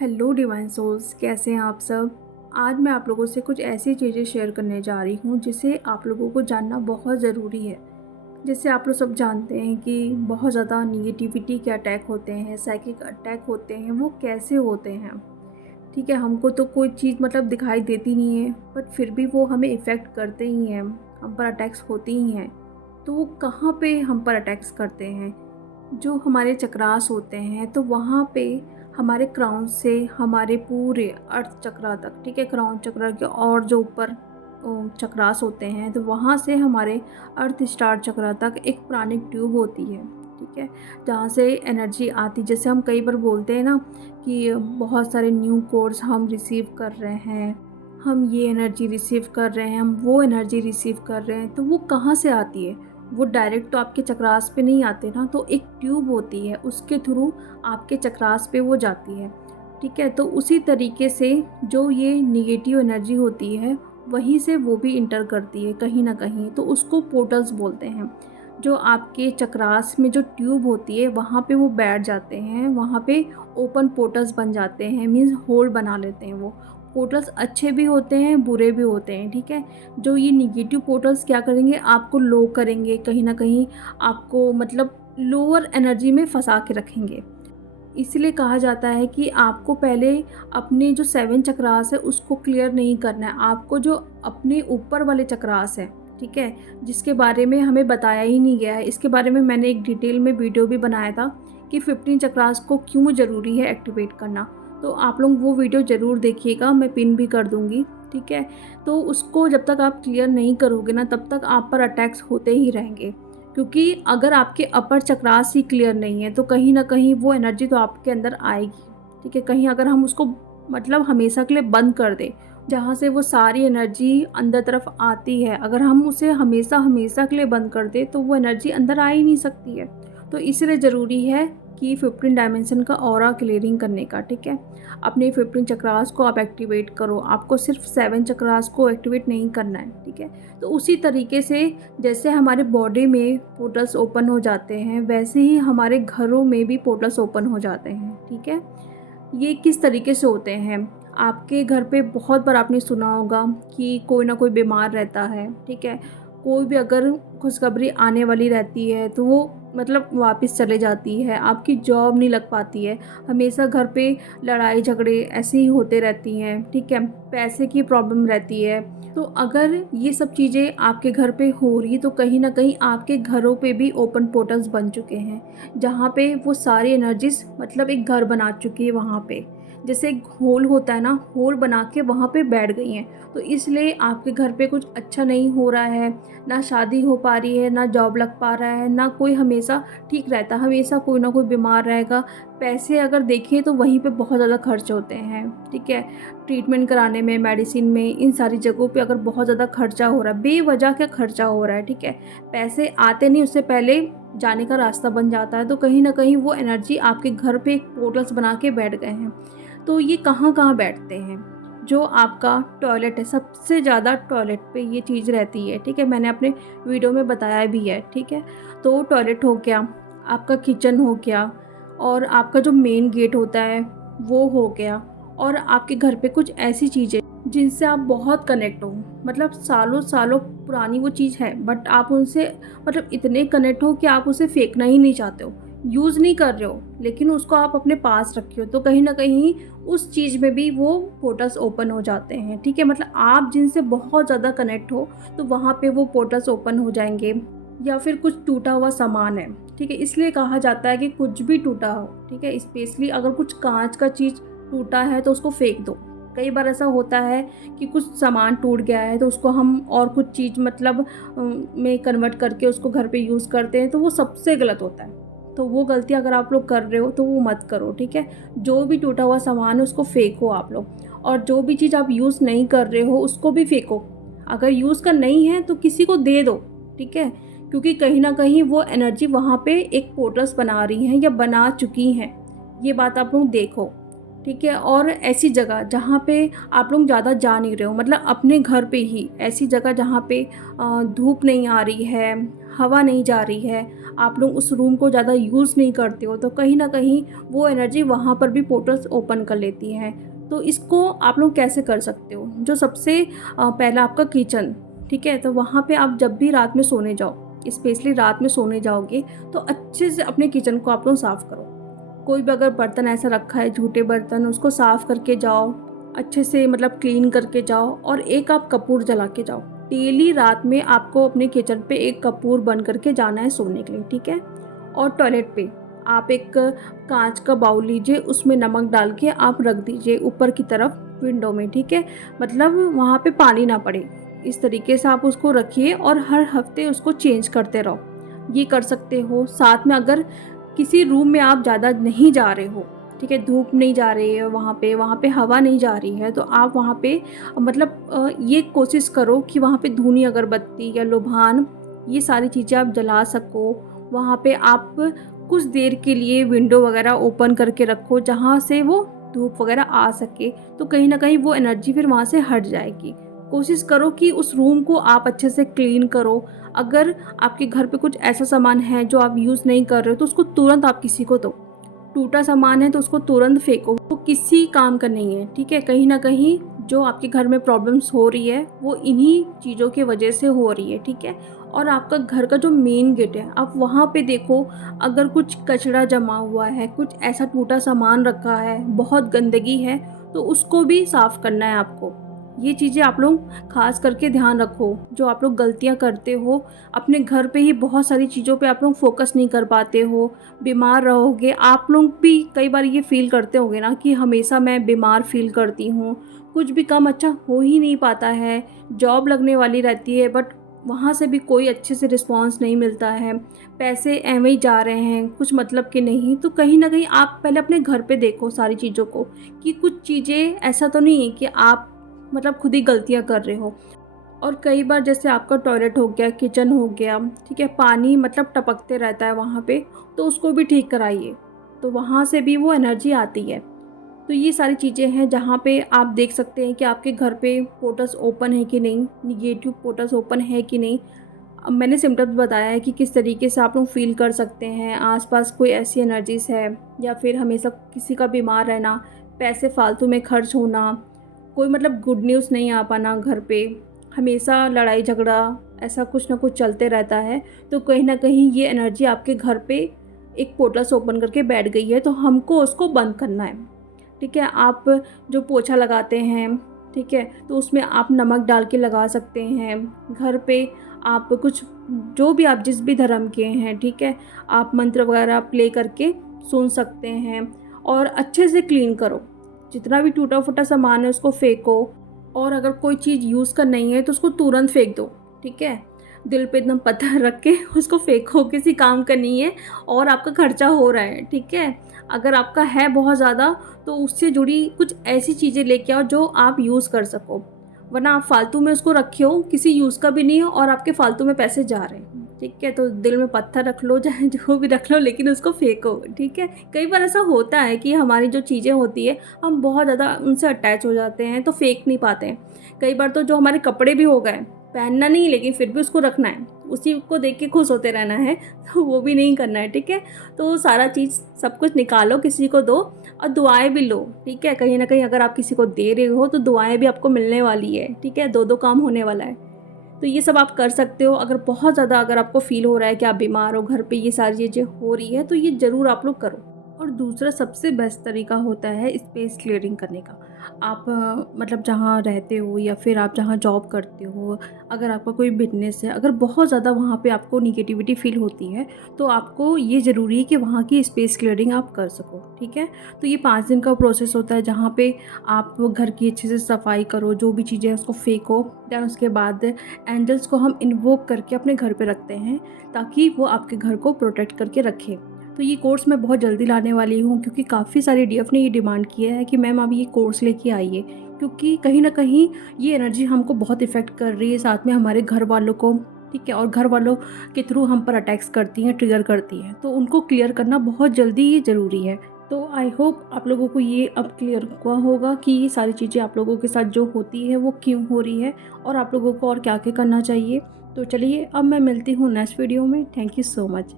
Hello divine souls, कैसे हैं आप सब। आज मैं आप लोगों से कुछ ऐसी चीज़ें शेयर करने जा रही हूँ जिसे आप लोगों को जानना बहुत ज़रूरी है। जैसे आप लोग सब जानते हैं कि बहुत ज़्यादा निगेटिविटी के अटैक होते हैं, साइकिक अटैक होते हैं, वो कैसे होते हैं। ठीक है, हमको तो कोई चीज़ दिखाई देती नहीं है, बट फिर भी वो हमें इफ़ेक्ट करते ही हैं, हम पर अटैक्स होते ही हैं। तो वो कहाँ पे हम पर अटैक्स करते हैं? जो हमारे चक्रास होते हैं, तो वहाँ पे हमारे क्राउन से हमारे पूरे अर्थ चक्रा तक, ठीक है, क्राउन चक्र के और जो ऊपर चक्रास होते हैं, तो वहाँ से हमारे अर्थ स्टार चक्रा तक एक प्राणिक ट्यूब होती है। ठीक है, जहाँ से एनर्जी आती, जैसे हम कई बार बोलते हैं ना कि बहुत सारे न्यू कोड्स हम रिसीव कर रहे हैं, हम ये एनर्जी रिसीव कर रहे हैं, हम वो एनर्जी रिसीव कर रहे हैं, तो वो कहाँ से आती है? वो डायरेक्ट तो आपके चक्रास पे नहीं आते ना, तो एक ट्यूब होती है, उसके थ्रू आपके चक्रास पे वो जाती है। ठीक है, तो उसी तरीके से जो ये निगेटिव एनर्जी होती है, वहीं से वो भी इंटर करती है कहीं ना कहीं, तो उसको पोर्टल्स बोलते हैं। जो आपके चक्रास में जो ट्यूब होती है, वहाँ पे वो बैठ जाते हैं, वहाँ पे ओपन पोर्टल्स बन जाते हैं, मीन्स होल बना लेते हैं। वो पोर्टल्स अच्छे भी होते हैं, बुरे भी होते हैं। ठीक है, जो ये निगेटिव पोर्टल्स क्या करेंगे, आपको लो करेंगे, कहीं ना कहीं आपको लोअर एनर्जी में फंसा के रखेंगे। इसलिए कहा जाता है कि आपको पहले अपने जो 7 चक्रास है उसको क्लियर नहीं करना है। आपको जो अपने ऊपर वाले चक्रास है, ठीक है, जिसके बारे में हमें बताया ही नहीं गया है, इसके बारे में मैंने एक डिटेल में वीडियो भी बनाया था कि 15 चक्रास को क्यों ज़रूरी है एक्टिवेट करना। तो आप लोग वो वीडियो ज़रूर देखिएगा, मैं पिन भी कर दूँगी। ठीक है, तो उसको जब तक आप क्लियर नहीं करोगे ना, तब तक आप पर अटैक्स होते ही रहेंगे। क्योंकि अगर आपके अपर चक्रास ही क्लियर नहीं है, तो कहीं ना कहीं वो एनर्जी तो आपके अंदर आएगी। ठीक है, कहीं अगर हम उसको हमेशा के लिए बंद कर दें, जहाँ से वो सारी एनर्जी अंदर तरफ आती है, अगर हम उसे हमेशा हमेशा के लिए बंद कर दें, तो वो एनर्जी अंदर आ ही नहीं सकती है। तो इसलिए ज़रूरी है कि 15 डायमेंशन का ऑरा क्लियरिंग करने का। ठीक है, अपने 15 चक्रास को आप एक्टिवेट करो, आपको सिर्फ 7 चक्रास को एक्टिवेट नहीं करना है। ठीक है, तो उसी तरीके से जैसे हमारे बॉडी में पोर्टल्स ओपन हो जाते हैं, वैसे ही हमारे घरों में भी पोर्टल्स ओपन हो जाते हैं। ठीक है, ये किस तरीके से होते हैं? आपके घर पे बहुत बार आपने सुना होगा कि कोई ना कोई बीमार रहता है। ठीक है, कोई भी अगर खुशखबरी आने वाली रहती है, तो वो वापस चले जाती है, आपकी जॉब नहीं लग पाती है, हमेशा घर पे लड़ाई झगड़े ऐसे ही होते रहती हैं। ठीक है, पैसे की प्रॉब्लम रहती है। तो अगर ये सब चीज़ें आपके घर पे हो रही, तो कहीं ना कहीं आपके घरों पे भी ओपन पोर्टल्स बन चुके हैं, जहाँ पे वो सारी एनर्जीज एक घर बना चुकी है वहाँ पे। जैसे एक होल होता है ना, होल बना के वहाँ पे बैठ गई हैं। तो इसलिए आपके घर पे कुछ अच्छा नहीं हो रहा है, ना शादी हो पा रही है, ना जॉब लग पा रहा है, ना कोई हमेशा ठीक रहता, हमेशा कोई ना कोई बीमार रहेगा। पैसे अगर देखें तो वहीं पे बहुत ज़्यादा खर्च होते हैं। ठीक है, ट्रीटमेंट कराने में, मेडिसिन में, इन सारी जगहों पे अगर बहुत ज़्यादा खर्चा हो रहा है, बेवजह का खर्चा हो रहा है। ठीक है, पैसे आते नहीं, उससे पहले जाने का रास्ता बन जाता है। तो कहीं ना कहीं वो एनर्जी आपके घर पे एक पोर्टल्स बना के बैठ गए हैं। तो ये कहाँ कहाँ बैठते हैं? जो आपका टॉयलेट है, सबसे ज़्यादा टॉयलेट पे ये चीज़ रहती है। ठीक है, मैंने अपने वीडियो में बताया भी है। ठीक है, तो टॉयलेट हो गया, आपका किचन हो गया, और आपका जो मेन गेट होता है वो हो गया, और आपके घर पे कुछ ऐसी चीज़ें जिनसे आप बहुत कनेक्ट हो, सालों सालों पुरानी वो चीज़ है, बट आप उनसे इतने कनेक्ट हो कि आप उसे फेंकना ही नहीं चाहते हो, यूज़ नहीं कर रहे हो, लेकिन उसको आप अपने पास रखे हो। तो कहीं ना कहीं उस चीज़ में भी वो पोर्टल्स ओपन हो जाते हैं। ठीक है, आप जिनसे बहुत ज़्यादा कनेक्ट हो, तो वहाँ पे वो पोर्टल्स ओपन हो जाएंगे। या फिर कुछ टूटा हुआ सामान है। ठीक है, इसलिए कहा जाता है कि कुछ भी टूटा हो, ठीक है, स्पेशली अगर कुछ कांच का चीज़ टूटा है तो उसको फेंक दो। कई बार ऐसा होता है कि कुछ सामान टूट गया है, तो उसको हम और कुछ चीज़ में कन्वर्ट करके उसको घर पे यूज़ करते हैं, तो वो सबसे गलत होता है। तो वो गलती अगर आप लोग कर रहे हो तो वो मत करो। ठीक है, जो भी टूटा हुआ सामान है उसको फेंको आप लोग, और जो भी चीज़ आप यूज़ नहीं कर रहे हो उसको भी फेंको। अगर यूज़ का नहीं है तो किसी को दे दो। ठीक है, क्योंकि कहीं ना कहीं वो एनर्जी वहाँ पे एक पोर्टल्स बना रही हैं या बना चुकी हैं, ये बात आप लोग देखो। ठीक है, और ऐसी जगह जहाँ पे आप लोग ज़्यादा जा नहीं रहे हो, अपने घर पे ही ऐसी जगह जहाँ पे धूप नहीं आ रही है, हवा नहीं जा रही है, आप लोग उस रूम को ज़्यादा यूज़ नहीं करते हो, तो कहीं न कहीं वो एनर्जी वहाँ पर भी पोर्टल्स ओपन कर लेती है। तो इसको आप लोग कैसे कर सकते हो? जो सबसे पहला आपका किचन, ठीक है? तो वहाँ पे आप जब भी रात में सोने जाओ, स्पेशली रात में सोने जाओगे, तो अच्छे से अपने किचन को आप लोग साफ़ करो। कोई भी अगर बर्तन ऐसा रखा है, जूठे बर्तन, उसको साफ़ करके जाओ, अच्छे से मतलब क्लीन करके जाओ, और एक आप कपूर जला के जाओ। डेली रात में आपको अपने किचन पे एक कपूर बंद करके जाना है सोने के लिए, ठीक है? और टॉयलेट पे आप एक कांच का बाउल लीजिए, उसमें नमक डाल के आप रख दीजिए ऊपर की तरफ विंडो में, ठीक है? मतलब वहाँ पे पानी ना पड़े। इस तरीके से आप उसको रखिए और हर हफ्ते उसको चेंज करते रहो। ये कर सकते हो। साथ में अगर किसी रूम में आप ज़्यादा नहीं जा रहे हो, ठीक है, धूप नहीं जा रही है वहाँ पे हवा नहीं जा रही है, तो आप वहाँ पे मतलब ये कोशिश करो कि वहाँ पे धूनी अगरबत्ती या लोबान, ये सारी चीज़ें आप जला सको। वहाँ पे आप कुछ देर के लिए विंडो वगैरह ओपन करके रखो, जहाँ से वो धूप वगैरह आ सके, तो कहीं न कहीं वो एनर्जी फिर वहाँ से हट जाएगी। कोशिश करो कि उस रूम को आप अच्छे से क्लीन करो। अगर आपके घर पे कुछ ऐसा सामान है जो आप यूज़ नहीं कर रहे हो, तो उसको तुरंत आप किसी को दो। टूटा सामान है तो उसको तुरंत फेंको, वो किसी काम का नहीं है, ठीक है? कहीं न कहीं जो आपके घर में प्रॉब्लम्स हो रही है, वो इन्हीं चीज़ों की वजह से हो रही है, ठीक है? और आपका घर का जो मेन गेट है, आप वहाँ पे देखो, अगर कुछ कचरा जमा हुआ है, कुछ ऐसा टूटा सामान रखा है, बहुत गंदगी है, तो उसको भी साफ़ करना है आपको। ये चीज़ें आप लोग ख़ास करके ध्यान रखो। जो आप लोग गलतियाँ करते हो, अपने घर पे ही बहुत सारी चीज़ों पे आप लोग फ़ोकस नहीं कर पाते हो, बीमार रहोगे। आप लोग भी कई बार ये फ़ील करते होंगे ना कि हमेशा मैं बीमार फ़ील करती हूँ, कुछ भी काम अच्छा हो ही नहीं पाता है, जॉब लगने वाली रहती है बट वहाँ से भी कोई अच्छे से रिस्पॉन्स नहीं मिलता है, पैसे ऐवें ही जा रहे हैं, कुछ मतलब के नहीं। तो कहीं न कहीं आप पहले अपने घर पे देखो सारी चीज़ों को, कि कुछ चीज़ें ऐसा तो नहीं है कि आप मतलब खुद ही गलतियाँ कर रहे हो। और कई बार जैसे आपका टॉयलेट हो गया, किचन हो गया, ठीक है, पानी मतलब टपकते रहता है वहाँ पे, तो उसको भी ठीक कराइए, तो वहाँ से भी वो एनर्जी आती है। तो ये सारी चीज़ें हैं जहाँ पे आप देख सकते हैं कि आपके घर पे पोर्टल्स ओपन है कि नहीं, नेगेटिव पोर्टल्स ओपन है कि नहीं। अब मैंने सिम्पटम्स बताया है कि किस तरीके से आप लोग फ़ील कर सकते हैं, आस-पास कोई ऐसी एनर्जीज़ है, या फिर हमेशा किसी का बीमार रहना, पैसे फ़ालतू में खर्च होना, कोई मतलब गुड न्यूज़ नहीं आ पाना घर पे, हमेशा लड़ाई झगड़ा, ऐसा कुछ ना कुछ चलते रहता है। तो कहीं न कहीं ये एनर्जी आपके घर पे एक पोर्टल्स ओपन करके बैठ गई है, तो हमको उसको बंद करना है, ठीक है? आप जो पोछा लगाते हैं, ठीक है, तो उसमें आप नमक डाल के लगा सकते हैं। घर पे आप कुछ, जो भी आप जिस भी धर्म के हैं, ठीक है, आप मंत्र वगैरह प्ले करके सुन सकते हैं, और अच्छे से क्लीन करो। जितना भी टूटा-फूटा सामान है उसको फेंको, और अगर कोई चीज़ यूज़ का नहीं है तो उसको तुरंत फेंक दो, ठीक है? दिल पे एकदम पत्थर रख के उसको फेंको, किसी काम का नहीं है और आपका खर्चा हो रहा है, ठीक है? अगर आपका है बहुत ज़्यादा, तो उससे जुड़ी कुछ ऐसी चीज़ें लेके आओ जो आप यूज़ कर सको, वरना आप फालतू में उसको रखे हो, किसी यूज़ का भी नहीं हो और आपके फालतू में पैसे जा रहे हैं, ठीक है? तो दिल में पत्थर रख लो, चाहे जो भी रख लो, लेकिन उसको फेंको, ठीक है? कई बार ऐसा होता है कि हमारी जो चीज़ें होती है, हम बहुत ज़्यादा उनसे अटैच हो जाते हैं, तो फेंक नहीं पाते हैं। कई बार तो जो हमारे कपड़े भी हो गए, पहनना नहीं लेकिन फिर भी उसको रखना है, उसी को देख के खुश होते रहना है, तो वो भी नहीं करना है, ठीक है? तो सारा चीज़ सब कुछ निकालो, किसी को दो और दुआएँ भी लो, ठीक है? कहीं न कहीं अगर आप किसी को दे रहे हो तो दुआएँ भी आपको मिलने वाली है, ठीक है? 2-2 काम होने वाला है। तो ये सब आप कर सकते हो। अगर बहुत ज़्यादा अगर आपको फ़ील हो रहा है कि आप बीमार हो, घर पे ये सारी चीज़ें हो रही है, तो ये ज़रूर आप लोग करो। और दूसरा सबसे बेस्ट तरीका होता है स्पेस क्लियरिंग करने का। आप मतलब जहाँ रहते हो या फिर आप जहाँ जॉब करते हो, अगर आपका कोई बिज़नेस है, अगर बहुत ज़्यादा वहाँ पे आपको नेगेटिविटी फ़ील होती है, तो आपको ये ज़रूरी है कि वहाँ की स्पेस क्लियरिंग आप कर सको, ठीक है? तो ये 5 दिन का प्रोसेस होता है, जहाँ पे आप घर की अच्छे से सफाई करो, जो भी चीज़ें हैं उसको फेंको। देन उसके बाद एंजल्स को हम इन्वोक करके अपने घर पे रखते हैं, ताकि वो आपके घर को प्रोटेक्ट करके रखें। तो ये कोर्स मैं बहुत जल्दी लाने वाली हूँ, क्योंकि काफ़ी सारे डीएफ ने ये डिमांड किया है कि मैम आप ये कोर्स लेके आइए, क्योंकि कहीं न कहीं ये एनर्जी हमको बहुत इफ़ेक्ट कर रही है, साथ में हमारे घर वालों को, ठीक है? और घर वालों के थ्रू हम पर अटैक्स करती हैं, ट्रिगर करती हैं, तो उनको क्लियर करना बहुत जल्दी ही ज़रूरी है। तो आई होप आप लोगों को ये अब क्लियर हुआ होगा कि ये सारी चीज़ें आप लोगों के साथ जो होती है वो क्यों हो रही है, और आप लोगों को और क्या-क्या करना चाहिए। तो चलिए अब मैं मिलती हूँ नेक्स्ट वीडियो में। Thank you so much.